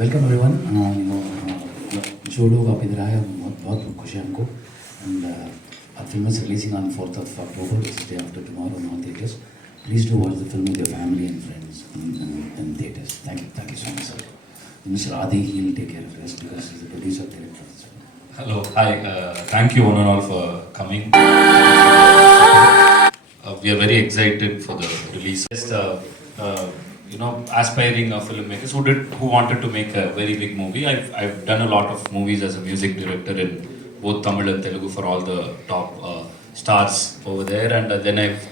Welcome everyone. जो लोग आप इधर आए बहुत बहुत खुशी है हमको। And our film is releasing on 4th of October, which is day after tomorrow in all theaters. Please do watch the film with your family and friends in theaters. Thank you so much, sir. Mr. Adi, he'll take care of the rest because he's the producer director of this film. Hello, hi. Thank you one and all for coming. We are very excited for the release. Just aspiring filmmakers who wanted to make a very big movie. I've done a lot of movies as a music director in both Tamil and Telugu for all the top stars over there, and then I've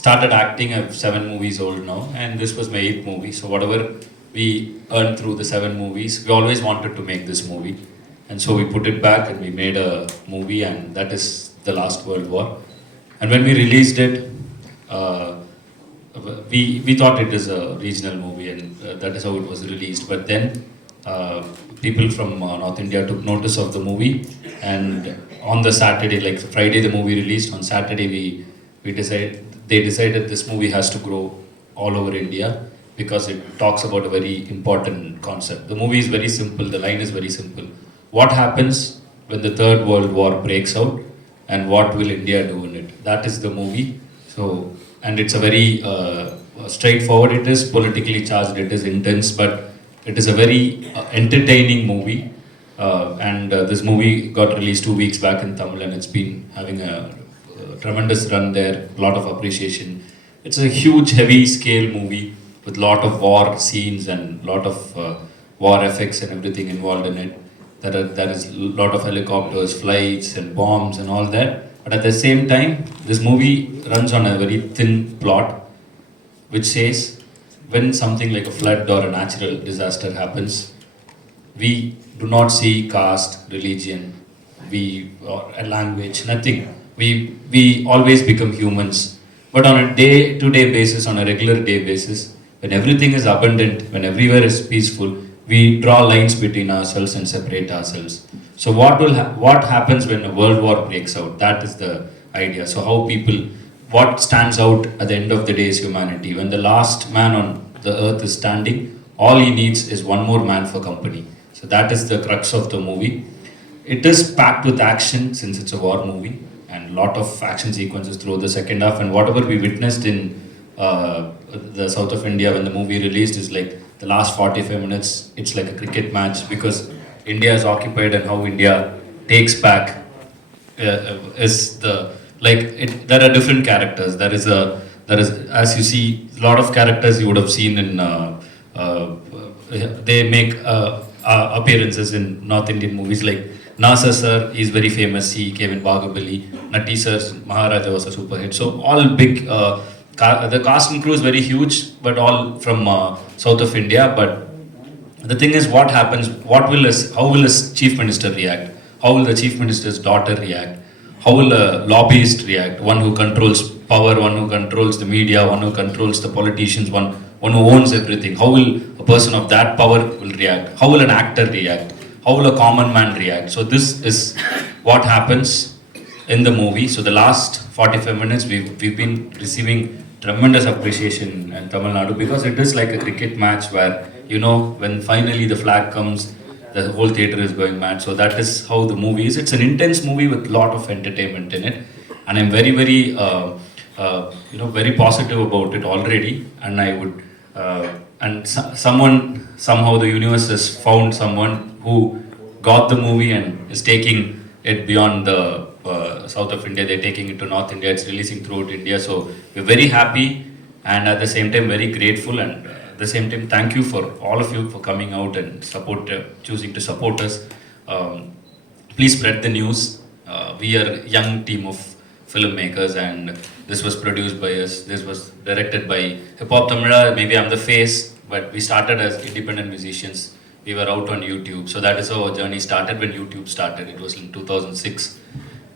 started acting. I'm 7 movies old now, and this was my 8th movie. So whatever we earned through the 7 movies, we always wanted to make this movie, and so we put it back and we made a movie, and that is The Last World War. And when we released it, we thought it is a regional movie, and that is how it was released. But then people from North India took notice of the movie, and on the Saturday, like Friday the movie released, on Saturday they decided this movie has to grow all over India because it talks about a very important concept. The movie is very simple, the line is very simple. What happens when the Third World War breaks out, and what will India do in it? That is the movie. So, and it's a very straightforward, it is politically charged, it is intense, but it is a very entertaining movie. And this movie got released 2 weeks back in Tamil, and it's been having a tremendous run there, a lot of appreciation. It's a huge, heavy scale movie with lot of war scenes and lot of war effects and everything involved in it. There is a lot of helicopters, flights and bombs and all that. But at the same time, this movie runs on a very thin plot, which says when something like a flood or a natural disaster happens, we do not see caste, religion, or a language, nothing. We always become humans. But on a day-to-day basis, on a regular day basis, when everything is abundant, when everywhere is peaceful, we draw lines between ourselves and separate ourselves. So what happens when a world war breaks out? That is the idea. So what stands out at the end of the day is humanity. When the last man on the earth is standing, all he needs is one more man for company. So that is the crux of the movie. It is packed with action since it's a war movie, and lot of action sequences throughout the second half. And whatever we witnessed in the south of India when the movie released is like the last 45 minutes, it's like a cricket match because India is occupied, and how India takes back is there are different characters. There is as you see a lot of characters you would have seen in they make appearances in North Indian movies, like Nasir sir is very famous, he came in Bahubali. Nati sir's Maharaja was a super hit. So all big the cast and crew is very huge, but all from south of India. But the thing is, what happens? How will a chief minister react? How will the chief minister's daughter react? How will a lobbyist react? One who controls power, one who controls the media, one who controls the politicians, one who owns everything. How will a person of that power will react? How will an actor react? How will a common man react? So this is what happens in the movie. So the last 45 minutes, we've been receiving tremendous appreciation in Tamil Nadu because it is like a cricket match where, when finally the flag comes, the whole theater is going mad. So that is how the movie is. It's an intense movie with a lot of entertainment in it, and I'm very, very, very positive about it already. And I would, somehow the universe has found someone who got the movie and is taking it beyond the south of India. They're taking it to North India. It's releasing throughout India. So we're very happy, and at the same time very grateful, and at the same time thank you for all of you for coming out and choosing to support us. Please spread the news. We are a young team of filmmakers, and this was produced by us. This was directed by Hip Hop Tamila. Maybe I'm the face, but we started as independent musicians. We were out on YouTube. So that is how our journey started when YouTube started. It was in 2006.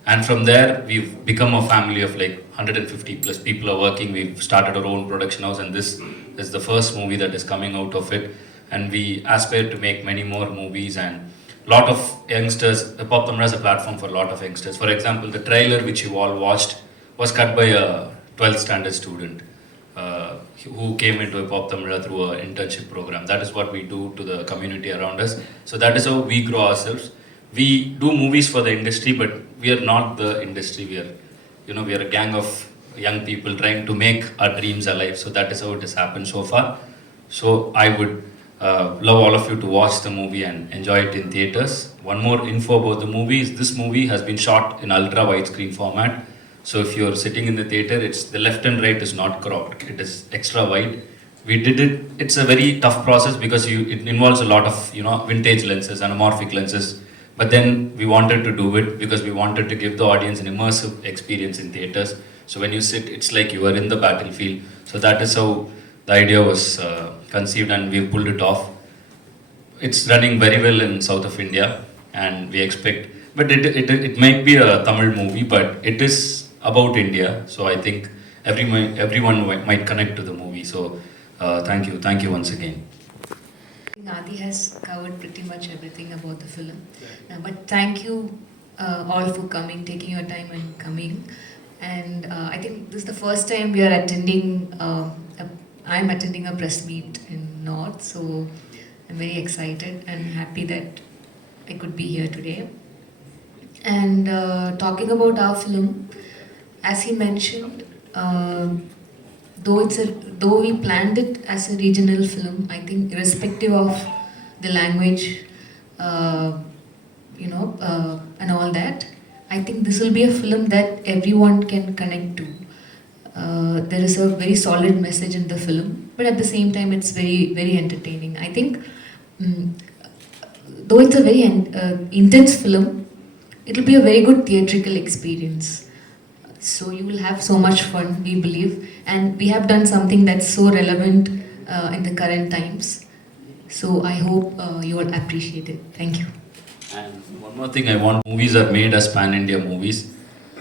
And from there, we've become a family of like 150 plus people are working. We've started our own production house, and this is the first movie that is coming out of it. And we aspire to make many more movies, and a lot of youngsters. Hip Hop Tamila is a platform for a lot of youngsters. For example, the trailer which you all watched was cut by a 12th standard student. who came into Hip Hop Tamila through an internship program. That is what we do to the community around us. So that is how we grow ourselves. We do movies for the industry, but we are not the industry. We are a gang of young people trying to make our dreams alive. So that is how it has happened so far. So I would love all of you to watch the movie and enjoy it in theaters. One more info about the movie is this movie has been shot in ultra widescreen format. So if you're sitting in the theater, it's the left and right is not cropped. It is extra wide. We did it. It's a very tough process because it involves a lot of vintage lenses, anamorphic lenses. But then we wanted to do it because we wanted to give the audience an immersive experience in theaters. So when you sit, it's like you are in the battlefield. So that is how the idea was conceived, and we pulled it off. It's running very well in south of India, and we expect. But it might be a Tamil movie, but it is about India. So I think everyone might connect to the movie. So thank you once again. Adi has covered pretty much everything about the film. But thank you all for coming, taking your time and coming. And I think this is the first time we are attending, I'm attending a press meet in North. So I'm very excited and happy that I could be here today. And talking about our film, as he mentioned, though we planned it as a regional film, I think irrespective of the language, and all that, I think this will be a film that everyone can connect to. There is a very solid message in the film, but at the same time, it's very, very entertaining. I think, though it's a very intense film, it will be a very good theatrical experience. So you will have so much fun, we believe, and we have done something that's so relevant in the current times. So I hope you will appreciate it. Thank you. And one more thing, I want movies are made as pan-India movies,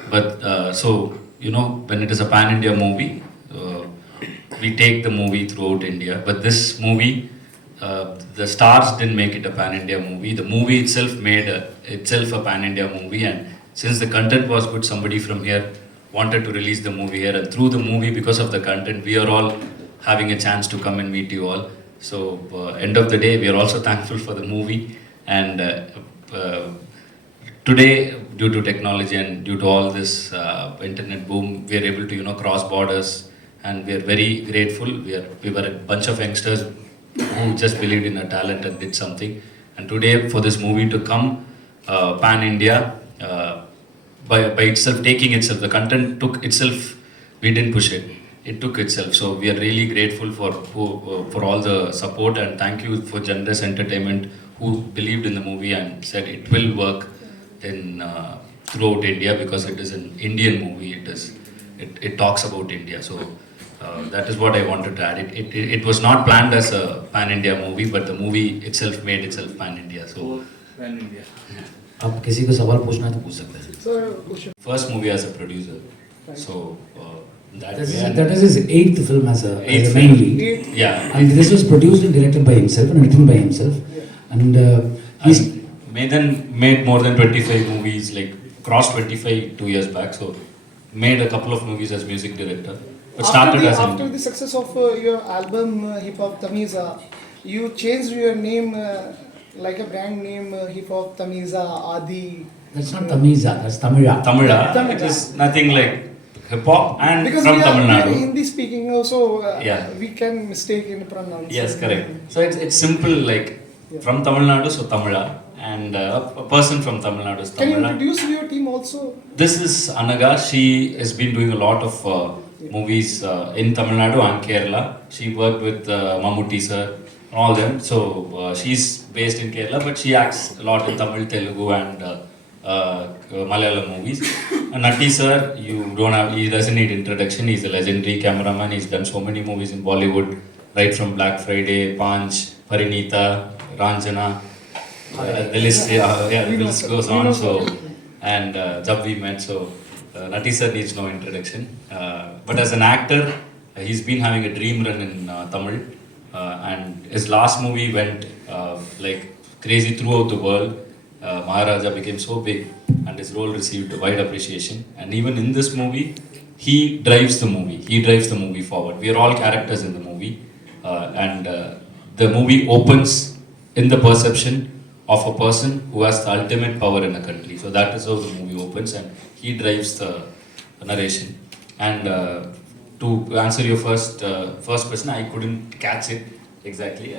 but when it is a pan-India movie, we take the movie throughout India. But this movie, the stars didn't make it a pan-India movie. The movie itself made itself a pan-India movie, and since the content was good, somebody from here wanted to release the movie here, and through the movie, because of the content, we are all having a chance to come and meet you all. So end of the day, we are also thankful for the movie, and today, due to technology and due to all this internet boom, we are able to cross borders, and we are very grateful. We were a bunch of youngsters who just believed in our talent and did something, and today for this movie to come pan India. By itself, taking itself, the content took itself, we didn't push it, it took itself. So we are really grateful for all the support, and thank you for Generous Entertainment, who believed in the movie and said it will work in throughout India, because it is an Indian movie, it talks about India. So that is what I wanted to add. It was not planned as a pan-India movie, but the movie itself made itself pan-India. So pan-India. आप किसी को सवाल पूछना है तो पूछ सकते हैं. First movie as a producer. So that is his 8th film as a main lead. Yeah. And this was produced and directed by himself and written by himself. And Madan made more than 25 movies, like crossed 25 2 years back. So made a couple of movies as music director. But started after the success of your album Hip Hop Tamiza, you changed your name like a brand name Hip Hop Tamiza Adi. That's not Tamiza, that's Tamila. Tamila. It is nothing like hip hop and because from Tamil we are Nadu. Hindi speaking also, Yeah. we can mistake in pronunciation. Yes, correct. So it's simple, like from Tamil Nadu, so Tamila, and a person from Tamil Nadu is Tamila. Can you introduce your team also? This is Anaga. She has been doing a lot of movies in Tamil Nadu and Kerala. She worked with Mammootty sir, all them. So she's based in Kerala, but she acts a lot in Tamil, Telugu, and Malayalam movies. And Natti sir, he doesn't need introduction. He's a legendary cameraman. He's done so many movies in Bollywood, right from Black Friday, Panch, Parinita, Ranjana. The list goes on. So, and Jab We Met. So Natti sir needs no introduction. But as an actor, he's been having a dream run in Tamil, and his last movie went like crazy throughout the world. Maharaja became so big, and his role received wide appreciation. And even in this movie, he drives the movie. He drives the movie forward. We are all characters in the movie, and the movie opens in the perception of a person who has the ultimate power in a country. So that is how the movie opens, and he drives the narration. And to answer your first question, I couldn't catch it exactly.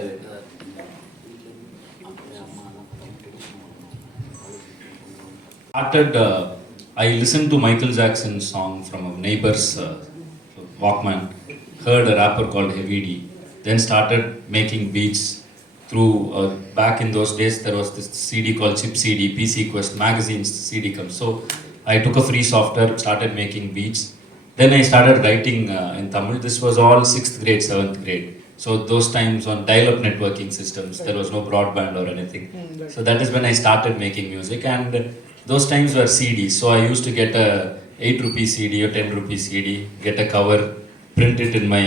Started. I listened to Michael Jackson's song from a neighbor's Walkman. Heard a rapper called Heavy D. Then started making beats through. Back in those days, there was this CD called Chip CD, PC Quest magazine's CD comes. So I took a free software, started making beats. Then I started writing in Tamil. This was all 6th grade, 7th grade. So those times on dial-up networking systems, there was no broadband or anything. So that is when I started making music, and those times were CDs. So I used to get a 8 rupee CD or 10 rupee CD, get a cover, print it in my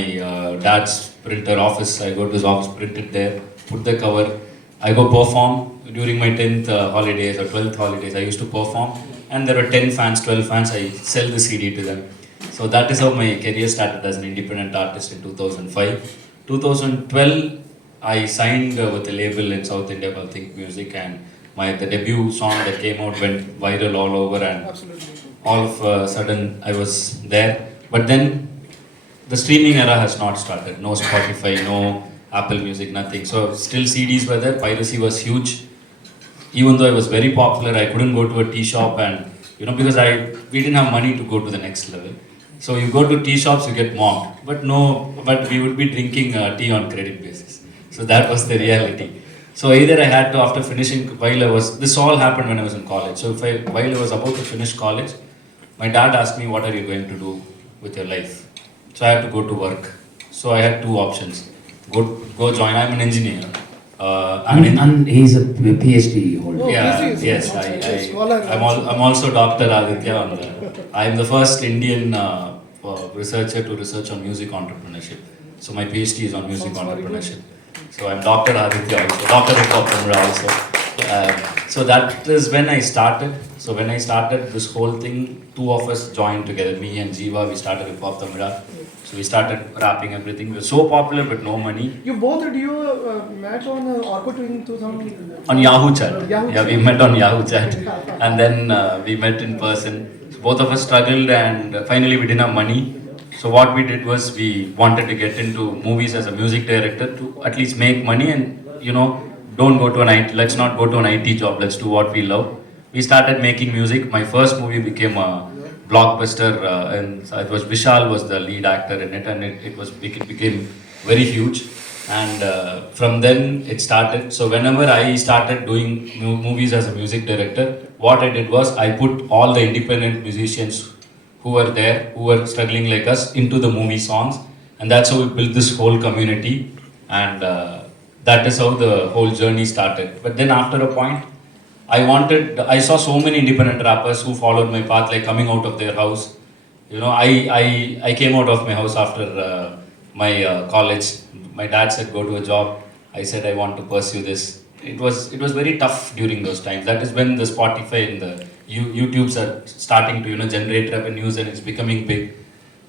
dad's printer office. I go to his office, print it there, put the cover. I go perform during my 10th holidays or 12th holidays. I used to perform, and there were 10 fans, 12 fans. I sell the CD to them. So that is how my career started as an independent artist in 2005. 2012, I signed with a label in South India called Think Music, and the debut song that came out went viral all over, and Absolutely. all of a sudden I was there. But then the streaming era has not started. No Spotify, no Apple Music, nothing. So still CDs were there. Piracy was huge. Even though I was very popular, I couldn't go to a tea shop, and because we didn't have money to go to the next level. So you go to tea shops, you get mocked. But we would be drinking tea on credit basis. So that was the reality. So either I had to, after finishing, this all happened when I was in college. So while I was about to finish college, my dad asked me, what are you going to do with your life? So I had to go to work. So I had two options. Go join, I'm an engineer. And he's a PhD holder. Oh, Yeah, this is yes, also scholar. I'm also Dr. Aditya. I'm the first Indian researcher to research on music entrepreneurship. So my PhD is on music Sounds very good. entrepreneurship. So I'm Dr. Aditya also, Dr. Hip Hop Tamra also. So that is when I started. So when I started this whole thing, two of us joined together, me and Jiva, we started Hip Hop Tamra. So we started rapping everything. We were so popular but no money. You both met on Orkut in 2000? On Yahoo Chat. Yahoo Yeah, Chat. we met on Yahoo Chat. And then we met in person. So both of us struggled, and finally we didn't have money. So what we did was we wanted to get into movies as a music director to at least make money, and don't go to let's not go to an IT job, let's do what we love. We started making music. My first movie became a blockbuster, and it was Vishal was the lead actor in it, and it became very huge. And from then it started. So whenever I started doing movies as a music director, what I did was I put all the independent musicians who were there, who were struggling like us, into the movie songs, and that's how we built this whole community, and that is how the whole journey started. But then after a point, I saw so many independent rappers who followed my path, like coming out of their house. I came out of my house after my college. My dad said, go to a job. I said, I want to pursue this. It was very tough during those times. That is when the Spotify and the YouTubes are starting to generate revenues, and it's becoming big.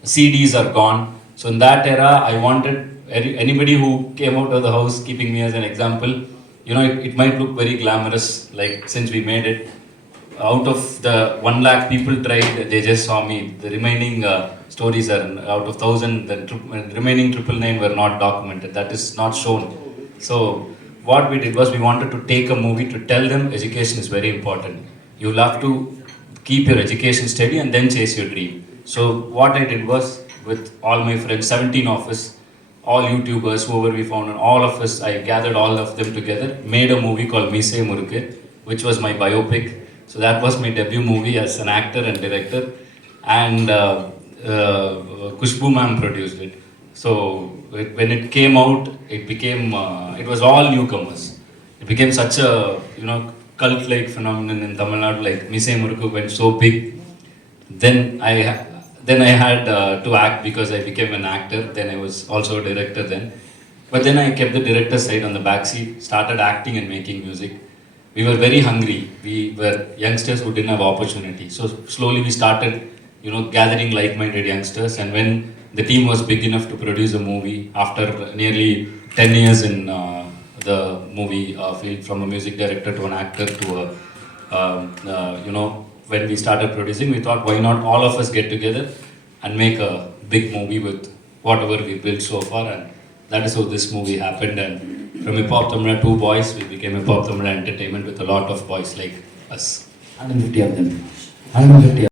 CDs are gone. So in that era, I wanted anybody who came out of the house, keeping me as an example, it might look very glamorous, like since we made it. Out of the 1 lakh people tried, they just saw me. The remaining stories are out of 1,000, the remaining 999 were not documented. That is not shown. So what we did was we wanted to take a movie to tell them education is very important. You'll have to keep your education steady and then chase your dream. So what I did was, with all my friends, 17 of us, all YouTubers, whoever we found, and all of us, I gathered all of them together, made a movie called Mise Muruke, which was my biopic. So that was my debut movie as an actor and director, and Kushbu ma'am produced it. So when it came out, it was all newcomers. It became such a cult-like phenomenon in Tamil Nadu. Like Mise Muruku went so big. Then I had to act because I became an actor. Then I was also a director then. But then I kept the director side on the back seat, started acting and making music. We were very hungry. We were youngsters who didn't have opportunity. So slowly we started gathering like-minded youngsters. And when the team was big enough to produce a movie after nearly 10 years in the movie field, from a music director to an actor to when we started producing, we thought, why not all of us get together and make a big movie with whatever we built so far. And that is how this movie happened. And from Hip Hop Tamila 2 boys, we became Hip Hop Tamila Entertainment with a lot of boys like us. 150 of them. 150